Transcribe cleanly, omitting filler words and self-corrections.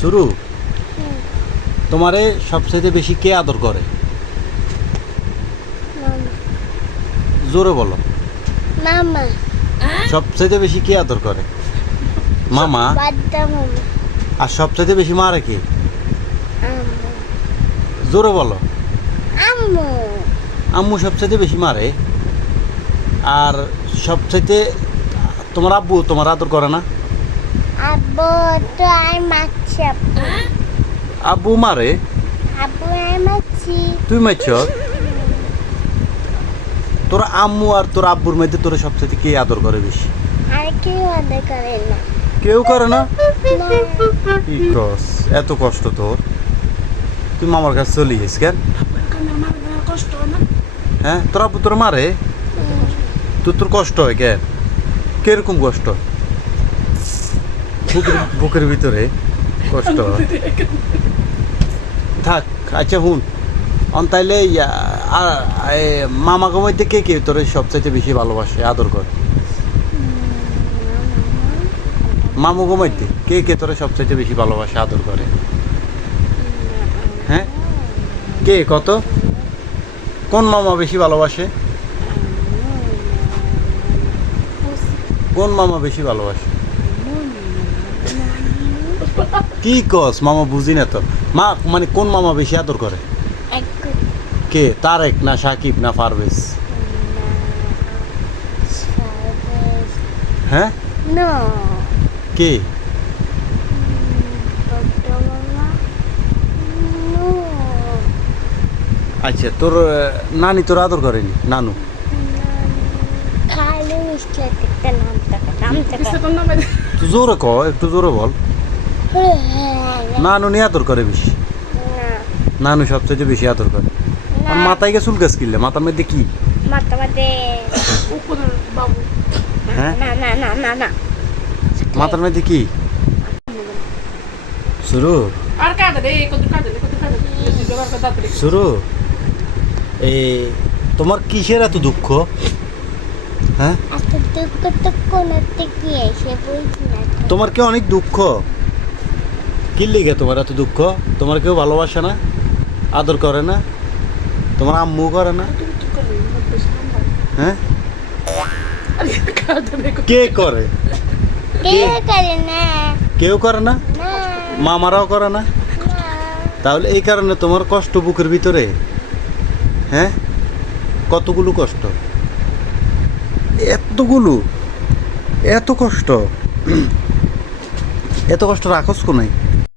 শুরু, তোমারে সবচেয়ে বেশি কে আদর করে? জোরে বলো। মামা। সবচেয়ে বেশি কে আদর করে? মামা। বাদ্দা মামা। আর সবচেয়ে বেশি মারে কে? আম্মু। জোরে বলো। আম্মু। আম্মু সবচেয়ে বেশি মারে। আর সবচেয়ে তোমার আব্বু তোমার আদর করে না? আব্বু তো আমি মারছি আব্বু। আব্বু মারে? আব্বু আমি মারছি। তুই মারছ? তোর আম্মু আর তোর আব্বুর মধ্যে তোর সবচেয়ে কে আদর করে বেশি? আর কেউ আদর করে না। কেউ করে না? না। কি কস, এত কষ্ট তোর? তুই মামার কাছে চলে গেছিস কেন? কষ্ট না। হ্যাঁ, তোর আব্বু তোর মারে? তোর কষ্ট হয় কেন? কিরকম কষ্ট? বুকের ভিতরে কষ্ট হয়? থাক, আচ্ছা হুন তাইলে মামাকে মধ্যে কে কে তোর সবচাইতে বেশি ভালোবাসে আদর করে? মামুকে মধ্যে কে কে তোর সবচাইতে বেশি ভালোবাসে আদর করে? হ্যাঁ, কে কত? কোন মামা বেশি ভালোবাসে? কোন মামা বেশি ভালোবাসে? কি কস, মামা বুঝি না তো। মা মানে কোন মামা বেশি আদর করে? কে, তারেক না সাকিব না পারভেজ? হ্যাঁ, No. কে? বাদ্দা মামা। No. আচ্ছা, তোর নানি তোর আদর করেনি? নানু? খালি মিষ্টি একটা নাম কিসে তোর নামে তুই জোরে ক, একটু জোরে বল। নানু নিয়ে আদর করে বেশি? নানু সবচেয়ে বেশি আদর করে। আর মাথায় গে চুল গাছ কিনলে মাথার মধ্যে কি? মাথা মাঝে উপরের বাবু। হ্যাঁ, না না না না না মাথার মধ্যে কি? শুরু আর কাটে রে কত কাটে ব্যবহার করে দাঁত রেখে। শুরু, এই তোমার কিসের এত দুঃখ? হ্যাঁ, আজকে দুঃখ তো কোনোতে কি এসে বলছি না তো। তোমার কি অনেক দুঃখ? কি লিগে তোমার এত দুঃখ? তোমার কেউ ভালোবাসে না, আদর করে না? তোমার আম্মু করে না? হ্যাঁ, কে করে? কে করে না? কেউ করে না? না মামারাও করে না? না। তাহলে এই কারণে তোমার কষ্ট বুকের ভিতরে? হ্যাঁ, কতগুলো কষ্ট, এতগুলো, এত কষ্ট, এত কষ্ট রাখস কোনায়?